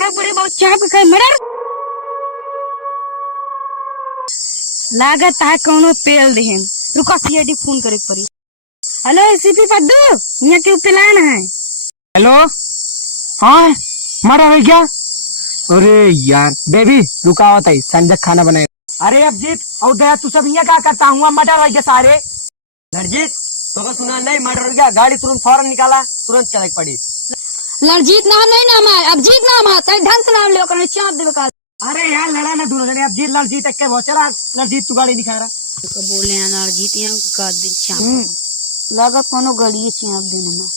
सारा पूरे बहुत चाप खाए मर्डर लागत है कोनो पेल देहन। रुको सीआईडी फोन करे पड़ी। हेलो एसीपी पद्दू, यहाँ के ऊपर लान है। हेलो, हाँ मरा है क्या? अरे यार बेबी रुका हुआ था, संजय खाना बनाए। अरे अभिजीत और दया तू सब यहाँ क्या करता हूँ? मर्डर हो गया सारे। लड़जीत तो सुना नहीं, मर्डर हो गया। गाड़ी तुरंत फौरन निकाला, तुरंत चल पड़ी। लड़जीत नाम नहीं नाम है, अभिजीत नाम है। तेरे ढंग से नाम ले कर चाप देवे का। अरे यार लड़ा ना दोनों जने, अभिजीत लड़जीत एक के बहुत चला। लड़जीत तू गाड़ी दिखा रहा बोले लड़जीत यहाँ का दिन चाप लागत कोनो गड़िए चाप देने में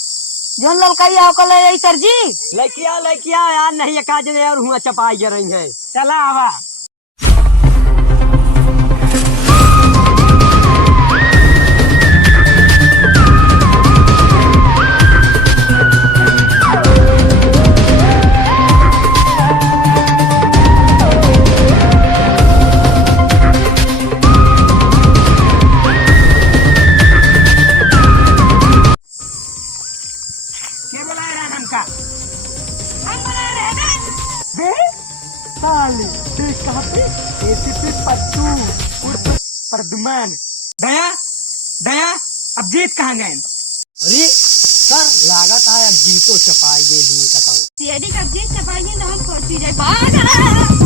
जोन ललकाई आओ कल यही सर जी लड़किया यार नहीं एक आज और हुआ चपाई जा रही है। चला आवा प्रदुमन। दया दया अभिजीत कहाँ गए? अरे सर लागत है अभिजीत तो चपाई गए। सीआईडी का अभिजीत चपाई हम पहुंची जाए।